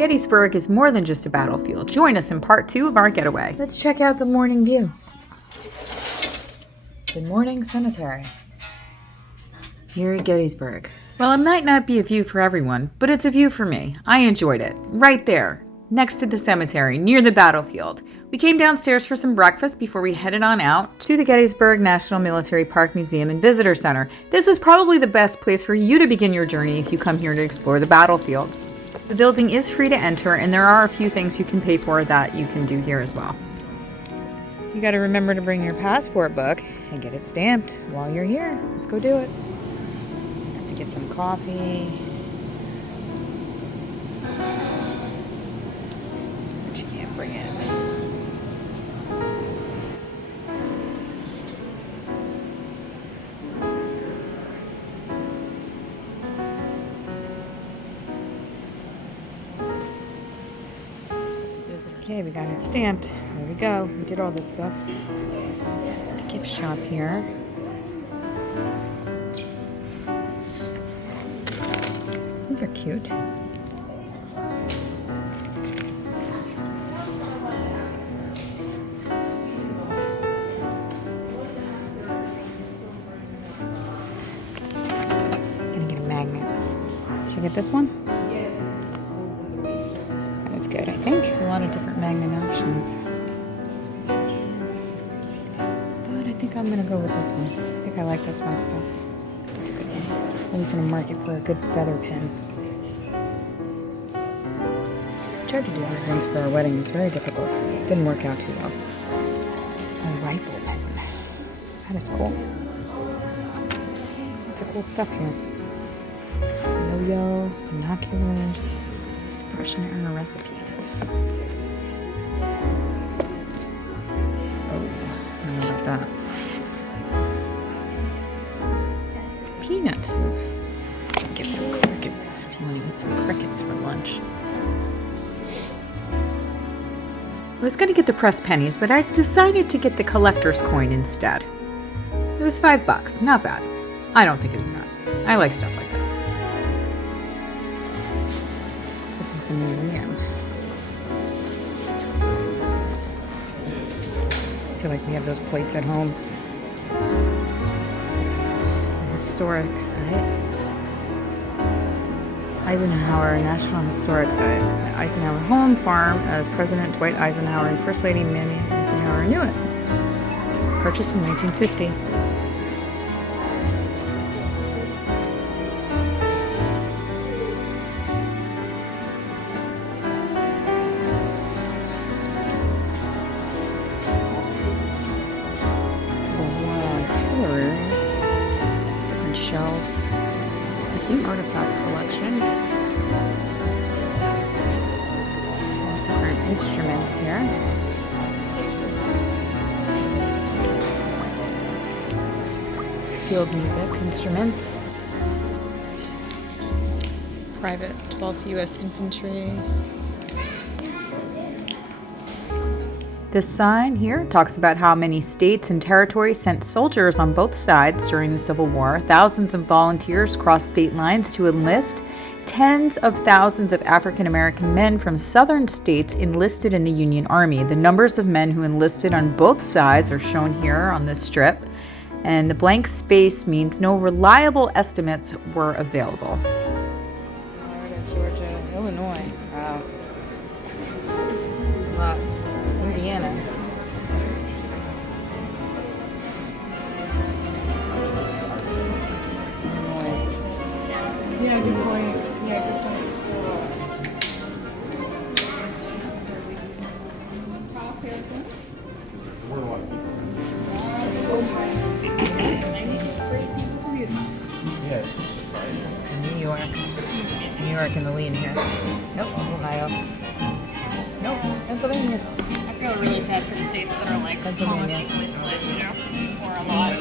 Gettysburg is more than just a battlefield. Join us in part 2 of our getaway. Let's check out the morning view. Good morning, cemetery. Here at Gettysburg. Well, it might not be a view for everyone, but it's a view for me. I enjoyed it. Right there, next to the cemetery, near the battlefield. We came downstairs for some breakfast before we headed on out to the Gettysburg National Military Park Museum and Visitor Center. This is probably the best place for you to begin your journey if you come here to explore the battlefields. The building is free to enter, and there are a few things you can pay for that you can do here as well. You got to remember to bring your passport book and get it stamped while you're here. Let's go do it. Have to get some coffee. But you can't bring it. Okay, we got it stamped. There we go. We did all this stuff. The gift shop here. These are cute. Gonna get a magnet. Should I get this one? That's good, I think. There's a lot of different magnet options. But I think I'm gonna go with this one. I think I like this one still. It's a good one. Always in the market for a good feather pin. I tried to do these ones for our wedding. It was very difficult. It didn't work out too well. A rifle pen. That is cool. Lots of cool stuff here. Yo-yo, binoculars. Russian era recipes. Oh, I don't know about that. Peanut soup. Get some crickets if you want to eat some crickets for lunch. I was going to get the pressed pennies, but I decided to get the collector's coin instead. It was $5. Not bad. I don't think it was bad. I like stuff like this. This is the museum. I feel like we have those plates at home. The historic site. Eisenhower National Historic Site. The Eisenhower Home Farm, as President Dwight Eisenhower and First Lady Mamie Eisenhower knew it. Purchased in 1950. Shells. This is the artifact collection. Different instruments here. Field music instruments. Private 12th U.S. Infantry. This sign here talks about how many states and territories sent soldiers on both sides during the Civil War. Thousands of volunteers crossed state lines to enlist. Tens of thousands of African American men from southern states enlisted in the Union Army. The numbers of men who enlisted on both sides are shown here on this strip. And the blank space means no reliable estimates were available. Florida, Georgia, Illinois. Wow. Wow. Indiana. Yeah, good point. Yeah, good point. New York in the lead here. Nope, Ohio. Nope, Pennsylvania. I feel really sad for the states that are like almost equally split, you know, or a lot.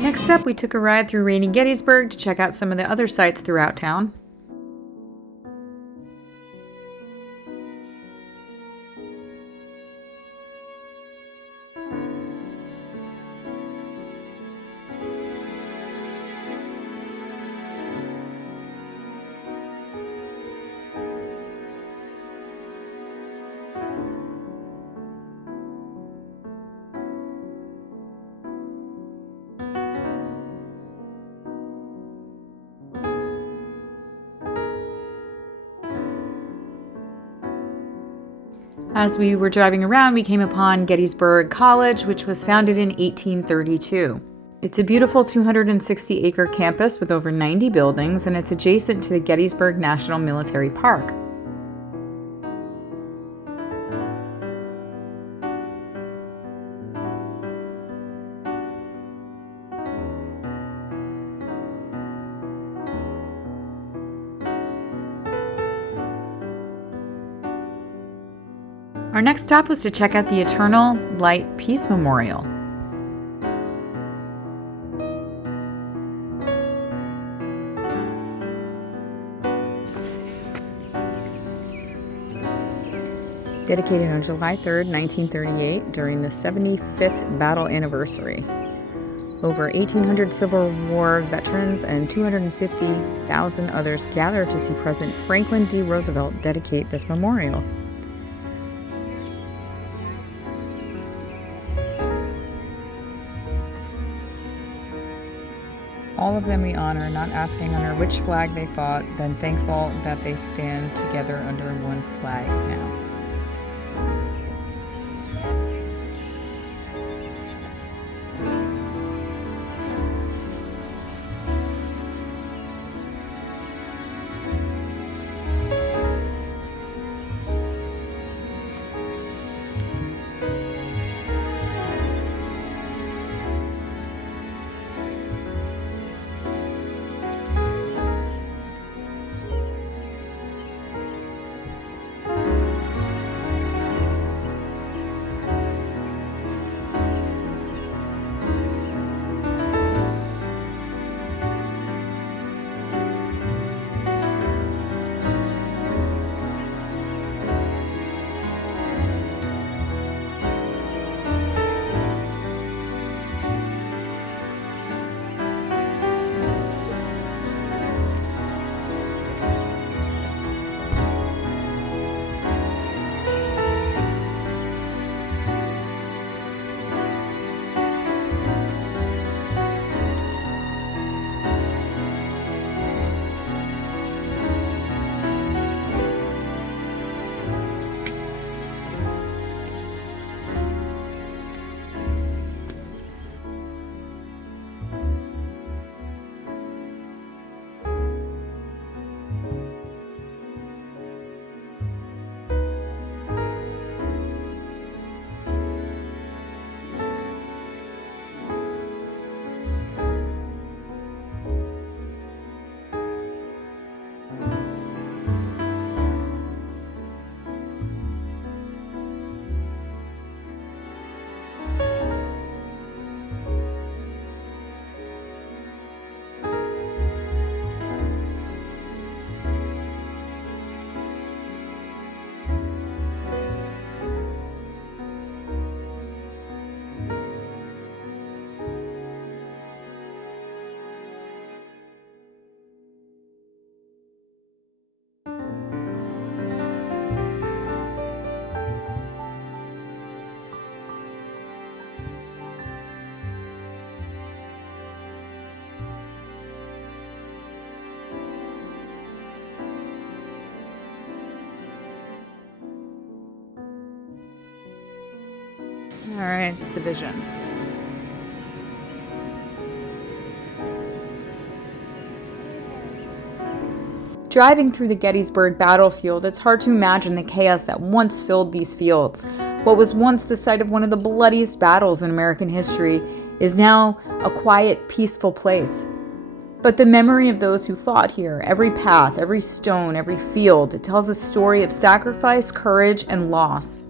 Next up, we took a ride through rainy Gettysburg to check out some of the other sites throughout town. As we were driving around, we came upon Gettysburg College, which was founded in 1832. It's a beautiful 260-acre campus with over 90 buildings, and it's adjacent to the Gettysburg National Military Park. Our next stop was to check out the Eternal Light Peace Memorial. Dedicated on July 3rd, 1938, during the 75th battle anniversary. Over 1,800 Civil War veterans and 250,000 others gathered to see President Franklin D. Roosevelt dedicate this memorial. All of them we honor, not asking under which flag they fought, then thankful that they stand together under one flag now. All right, it's division. Driving through the Gettysburg battlefield, it's hard to imagine the chaos that once filled these fields. What was once the site of one of the bloodiest battles in American history is now a quiet, peaceful place. But the memory of those who fought here, every path, every stone, every field, it tells a story of sacrifice, courage, and loss.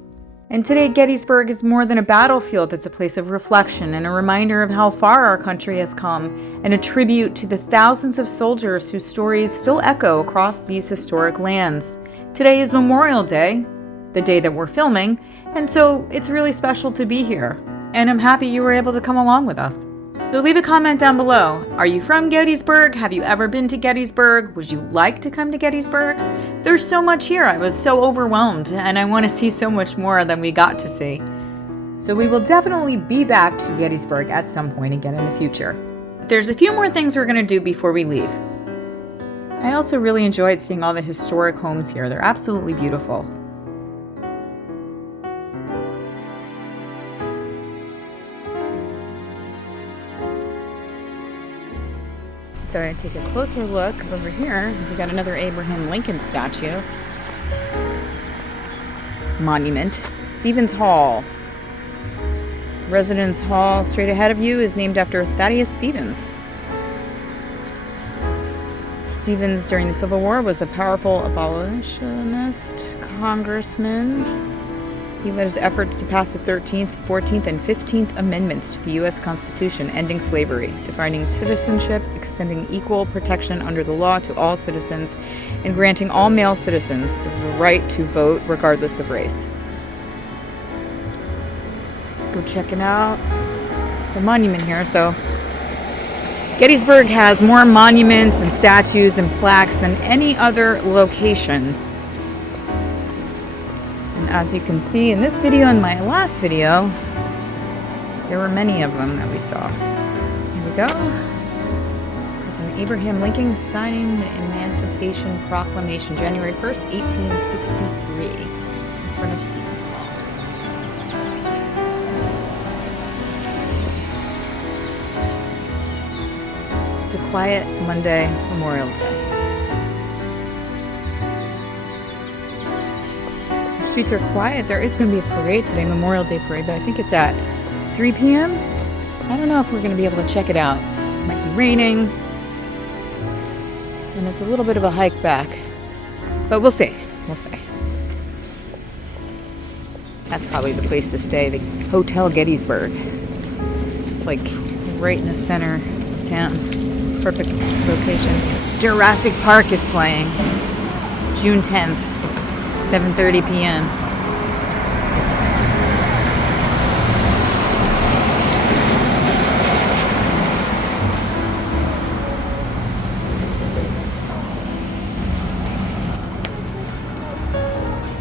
And today, Gettysburg is more than a battlefield. It's a place of reflection and a reminder of how far our country has come, and a tribute to the thousands of soldiers whose stories still echo across these historic lands. Today is Memorial Day, the day that we're filming, and so it's really special to be here. And I'm happy you were able to come along with us. So leave a comment down below. Are you from Gettysburg? Have you ever been to Gettysburg? Would you like to come to Gettysburg? There's so much here. I was so overwhelmed, and I want to see so much more than we got to see. So we will definitely be back to Gettysburg at some point again in the future. There's a few more things we're going to do before we leave. I also really enjoyed seeing all the historic homes here. They're absolutely beautiful. thought I'd take a closer look over here because we got another Abraham Lincoln statue. Monument. Stevens Hall. Residence Hall straight ahead of you is named after Thaddeus Stevens. Stevens, during the Civil War, was a powerful abolitionist congressman. He led his efforts to pass the 13th, 14th, and 15th Amendments to the U.S. Constitution, ending slavery, defining citizenship, extending equal protection under the law to all citizens, and granting all male citizens the right to vote regardless of race. Let's go checking out the monument here. So, Gettysburg has more monuments and statues and plaques than any other location. And as you can see in this video and my last video, there were many of them that we saw. Here we go. There's an Abraham Lincoln signing the Emancipation Proclamation, January 1st, 1863, in front of Stevens Hall. It's a quiet Monday, Memorial Day. The streets are quiet. There is going to be a parade today, Memorial Day parade, but I think it's at 3 p.m. I don't know if we're going to be able to check it out. It might be raining, and it's a little bit of a hike back, but we'll see. We'll see. That's probably the place to stay, the Hotel Gettysburg. It's like right in the center of town. Perfect location. Jurassic Park is playing June 10th, 7:30 p.m.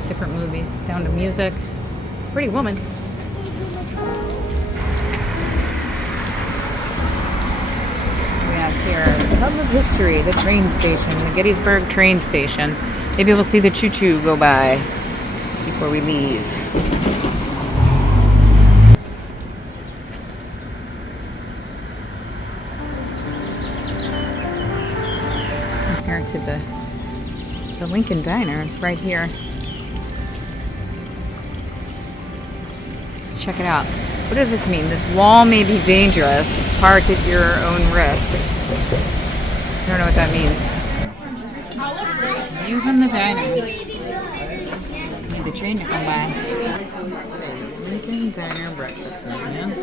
Different movies, Sound of Music, Pretty Woman. Here, the hub of history, the train station, the Gettysburg train station. Maybe we'll see the choo-choo go by before we leave. Here to the Lincoln Diner. It's right here. Let's check it out. What does this mean? This wall may be dangerous. Park at your own risk. I don't know what that means. View from the diner. Need the train to come by. Let's say the Lincoln Diner breakfast menu.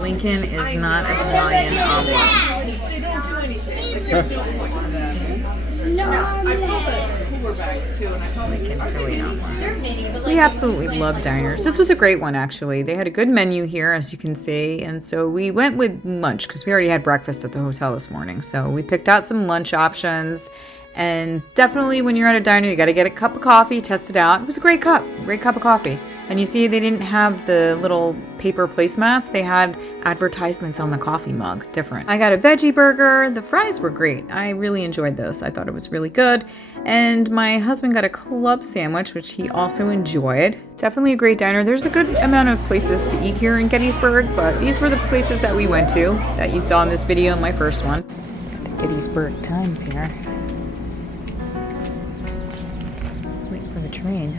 Lincoln is not Italian omelet. They don't do anything. No. I saw the cooler bags too, and I thought Lincoln Philly omelet. We absolutely love diners. This was a great one, actually. They had a good menu here, as you can see, and so we went with lunch because we already had breakfast at the hotel this morning. So we picked out some lunch options, and definitely when you're at a diner, you got to get a cup of coffee, test it out. It was a great cup of coffee. And you see they didn't have the little paper placemats. They had advertisements on the coffee mug, different. I got a veggie burger. The fries were great. I really enjoyed this. I thought it was really good. And my husband got a club sandwich, which he also enjoyed. Definitely a great diner. There's a good amount of places to eat here in Gettysburg, but these were the places that we went to that you saw in this video, in my first one. Got the Gettysburg Times here. Waiting for the train.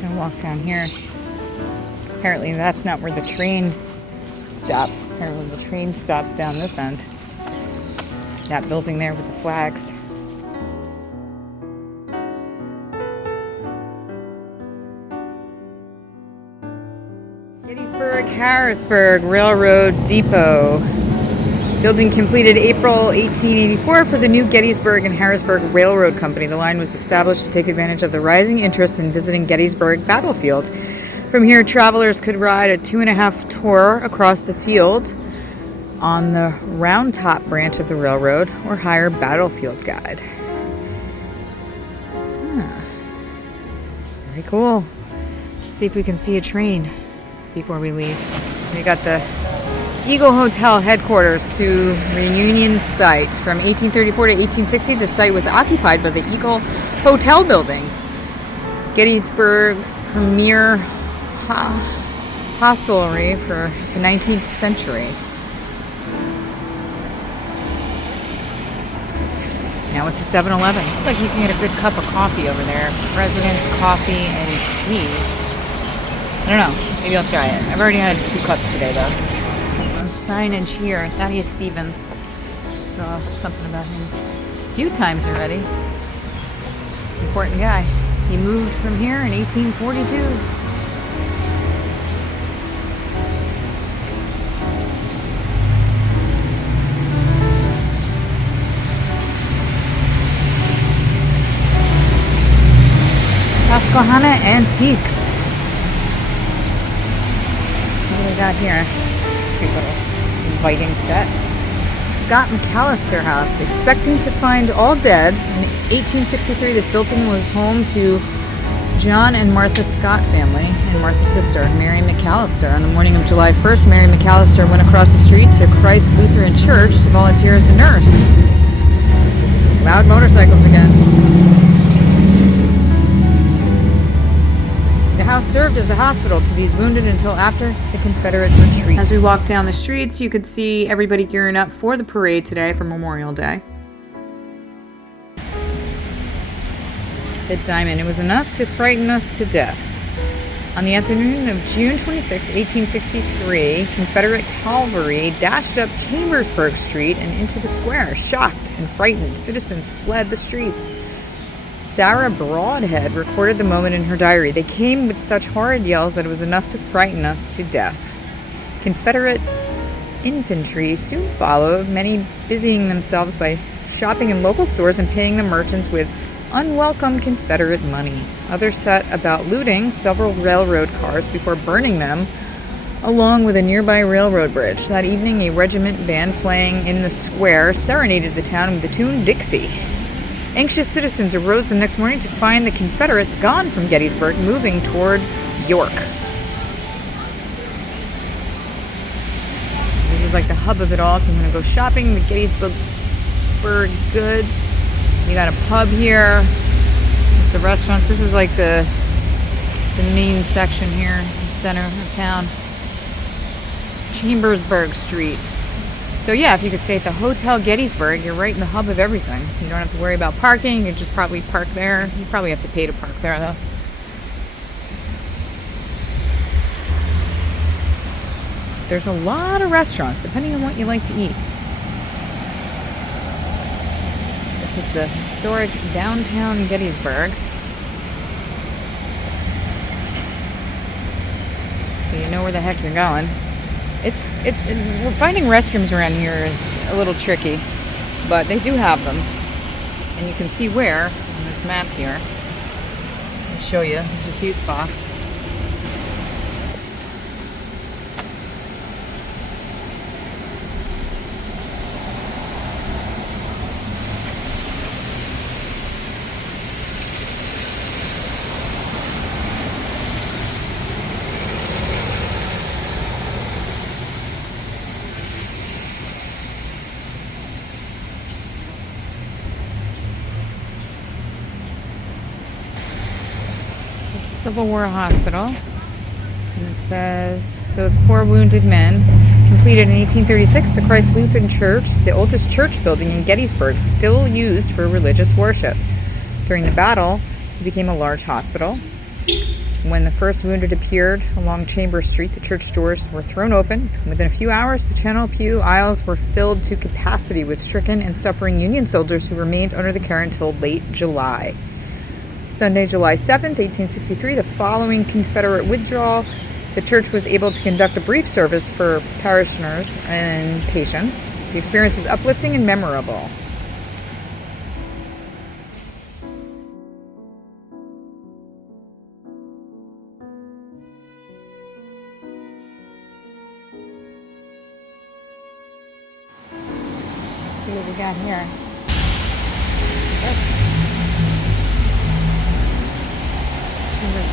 Gonna walk down here. Apparently that's not where the train stops. Apparently the train stops down this end. That building there with the flags. Gettysburg Harrisburg Railroad Depot. Building completed April 1884 for the new Gettysburg and Harrisburg Railroad Company. The line was established to take advantage of the rising interest in visiting Gettysburg battlefield. From here, travelers could ride a 2.5 tour across the field on the Round Top branch of the railroad or hire battlefield guide. Very cool. Let's see if we can see a train before we leave. We got the Eagle Hotel headquarters to reunion site. From 1834 to 1860, the site was occupied by the Eagle Hotel building, Gettysburg's premier hostelry for the 19th century. Now it's a 7-Eleven. Looks like you can get a good cup of coffee over there. President's Coffee and Tea. I don't know. Maybe I'll try it. I've already had 2 cups today, though. Got some signage here. Thaddeus Stevens. Saw something about him a few times already. Important guy. He moved from here in 1842. Susquehanna Antiques. What do we got here? It's a cute little inviting set. Scott McAllister House. Expecting to find all dead. In 1863, this building was home to John and Martha Scott family and Martha's sister, Mary McAllister. On the morning of July 1st, Mary McAllister went across the street to Christ Lutheran Church to volunteer as a nurse. Loud motorcycles again. The house served as a hospital to these wounded until after the Confederate retreat. As we walk down the streets, you could see everybody gearing up for the parade today for Memorial Day. The diamond. It was enough to frighten us to death. On the afternoon of June 26, 1863, Confederate cavalry dashed up Chambersburg Street and into the square. Shocked and frightened, citizens fled the streets. Sarah Broadhead recorded the moment in her diary. They came with such horrid yells that it was enough to frighten us to death. Confederate infantry soon followed, many busying themselves by shopping in local stores and paying the merchants with unwelcome Confederate money. Others set about looting several railroad cars before burning them, along with a nearby railroad bridge. That evening, a regiment band playing in the square serenaded the town with the tune Dixie. Anxious citizens arose the next morning to find the Confederates gone from Gettysburg, moving towards York. This is like the hub of it all. If you want to go shopping, the Gettysburg goods. You got a pub here. There's the restaurants. This is like the main section here in the center of town. Chambersburg Street. So yeah, if you could stay at the Hotel Gettysburg, you're right in the hub of everything. You don't have to worry about parking. You can just probably park there. You probably have to pay to park there, though. There's a lot of restaurants, depending on what you like to eat. This is the historic downtown Gettysburg. So you know where the heck you're going. We're finding restrooms around here is a little tricky, but they do have them, and you can see where on this map here. I'll show you. There's a few spots. Civil War Hospital, and it says those poor wounded men. Completed in 1836, the Christ Lutheran Church is the oldest church building in Gettysburg, still used for religious worship. During the battle, it became a large hospital. When the first wounded appeared along Chambers Street, the church doors were thrown open. Within a few hours, the Channel Pew aisles were filled to capacity with stricken and suffering Union soldiers who remained under the care until late July. Sunday, July 7th, 1863, the following Confederate withdrawal, the church was able to conduct a brief service for parishioners and patients. The experience was uplifting and memorable. Let's see what we got here.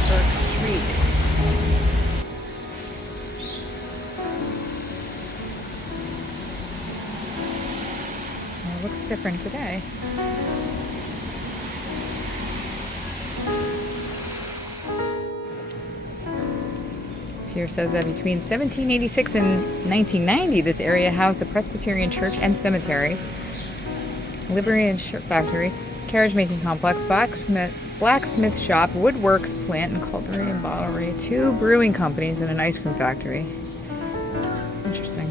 Gettysburg Street. different today. Here says that between 1786 and 1990, this area housed a Presbyterian church and cemetery, livery and shirt factory, carriage making complex, blacksmith shop, woodworks plant, and cutlery and bottlery, 2 brewing companies, and an ice cream factory. Interesting.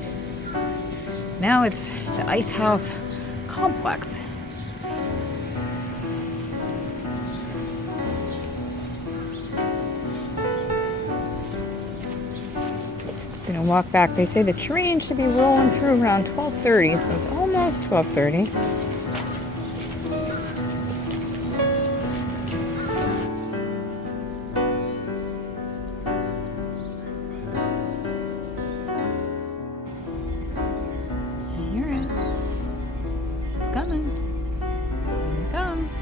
Now it's the Ice House complex. Gonna walk back. They say the train should be rolling through around 12:30, so it's almost 12:30. I hear it. It's coming. Here it comes.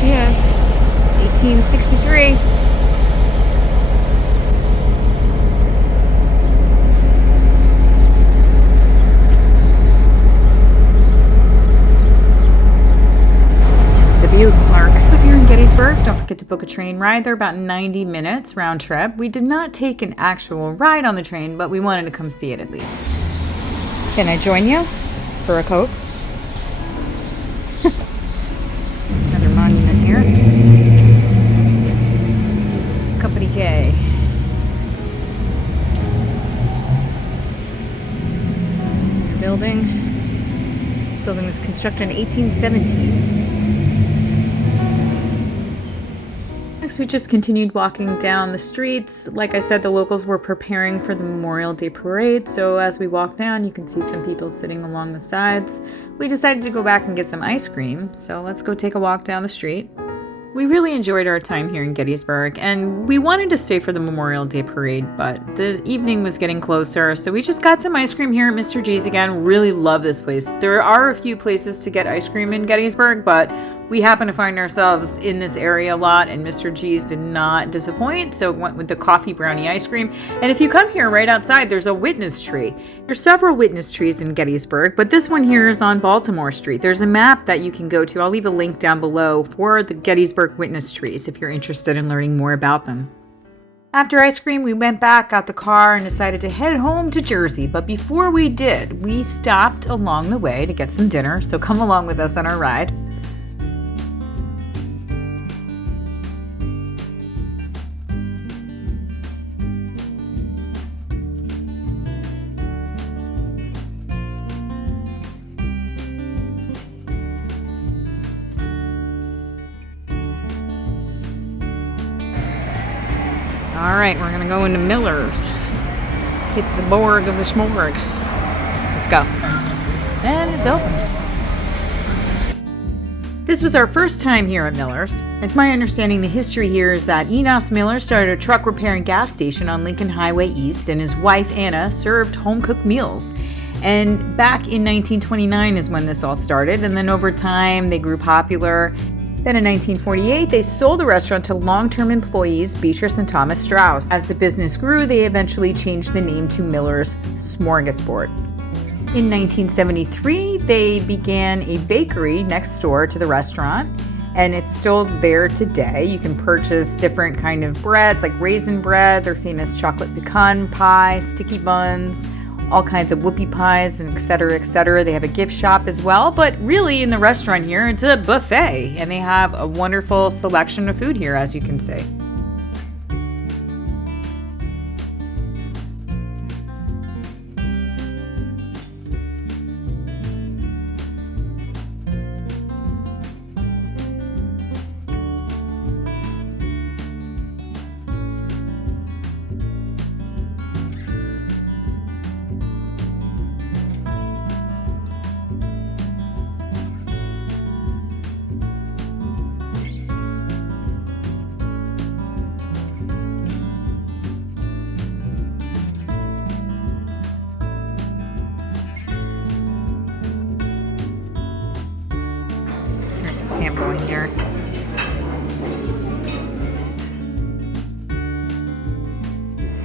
She is. 1863. It's a beaut, Clark. So if you're in Gettysburg, don't forget to book a train ride. They're about 90 minutes round trip. We did not take an actual ride on the train, but we wanted to come see it at least. Can I join you for a Coke? Another monument here. Company K. Building. This building was constructed in 1817. Next, we just continued walking down the streets. Like I said, the locals were preparing for the Memorial Day parade, so as we walk down, you can see some people sitting along the sides. We decided to go back and get some ice cream, so let's go take a walk down the street. We really enjoyed our time here in Gettysburg, and we wanted to stay for the Memorial Day parade, but the evening was getting closer, so we just got some ice cream here at Mr. G's again. Really love this place. There are a few places to get ice cream in Gettysburg, but we happen to find ourselves in this area a lot, and Mr. G's did not disappoint, so went with the coffee brownie ice cream. And if you come here right outside, there's a witness tree. There's several witness trees in Gettysburg, but this one here is on Baltimore Street. There's a map that you can go to. I'll leave a link down below for the Gettysburg witness trees if you're interested in learning more about them. After ice cream, we went back, got the car, and decided to head home to Jersey. But before we did, we stopped along the way to get some dinner, so come along with us on our ride. All right, we're gonna go into Miller's. Hit the Borg of the Schmorg. Let's go. And it's open. This was our first time here at Miller's. It's my understanding the history here is that Enos Miller started a truck repair and gas station on Lincoln Highway East, and his wife Anna served home-cooked meals. And back in 1929 is when this all started, and then over time they grew popular. Then in 1948, they sold the restaurant to long-term employees Beatrice and Thomas Strauss. As the business grew, they eventually changed the name to Miller's Smorgasbord. In 1973, they began a bakery next door to the restaurant, and it's still there today. You can purchase different kind of breads, like raisin bread, their famous chocolate pecan pie, sticky buns, all kinds of whoopie pies, and et cetera, et cetera. They have a gift shop as well, but really in the restaurant here, it's a buffet, and they have a wonderful selection of food here, as you can see. There's a sample in here.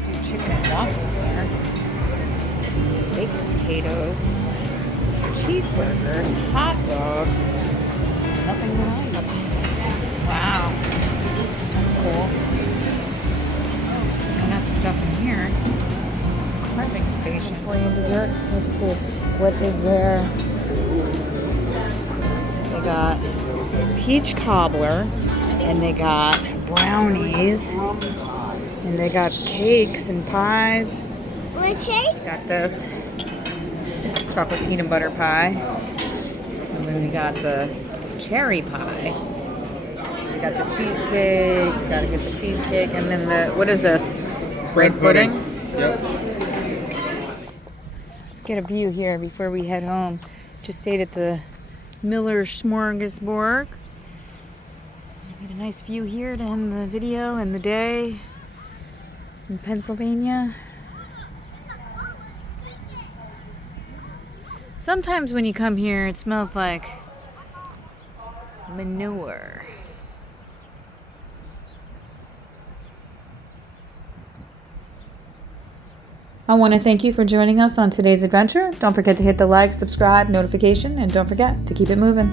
Do chicken and waffles there. Baked potatoes, cheeseburgers, hot dogs. Nothing but items. Wow, that's cool. Enough stuff in here. Carving station for you. Desserts. Let's see. What is there? They got peach cobbler, and they got brownies, and they got cakes and pies. What cake? Got this chocolate peanut butter pie, and then we got the cherry pie. We got the cheesecake. You gotta get the cheesecake, and then what is this? Bread pudding. Yep. Let's get a view here before we head home. Just stayed at the Miller Smorgasbord. We had a nice view here to end the video and the day in Pennsylvania. Sometimes when you come here, it smells like manure. I want to thank you for joining us on today's adventure. Don't forget to hit the like, subscribe, notification, and don't forget to keep it moving.